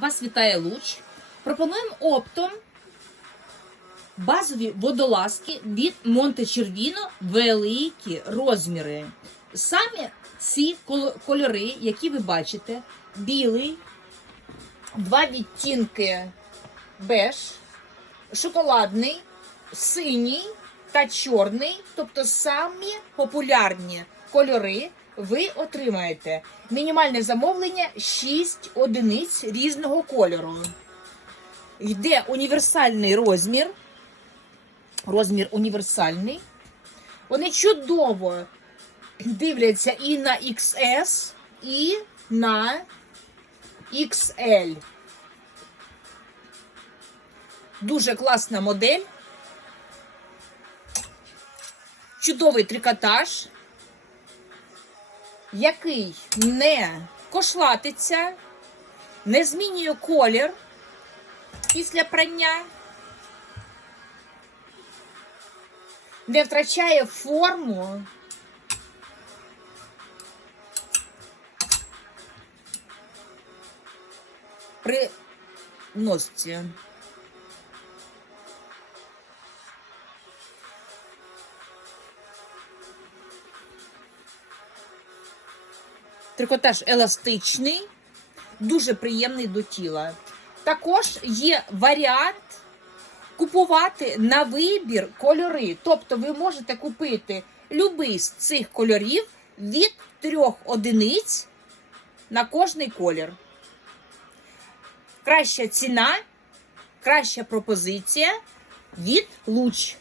Вас вітає Луч. Пропонуємо оптом базові водолазки від Монте Червіно великі розміри. Самі ці кольори, які ви бачите, білий, два відтінки беж, шоколадний, синій та чорний, тобто самі популярні кольори, ви отримаєте. Мінімальне замовлення 6 одиниць різного кольору. Йде універсальний розмір. Розмір універсальний. Вони чудово дивляться і на XS, і на XL. Дуже класна модель. Чудовий трикотаж, який не кошлатиться, не змінює колір після прання, не втрачає форму. При носці. Трикотаж еластичний, дуже приємний до тіла. Також є варіант купувати на вибір кольори. Тобто ви можете купити будь-який з цих кольорів від трьох одиниць на кожний колір. Краща ціна, краща пропозиція від луч.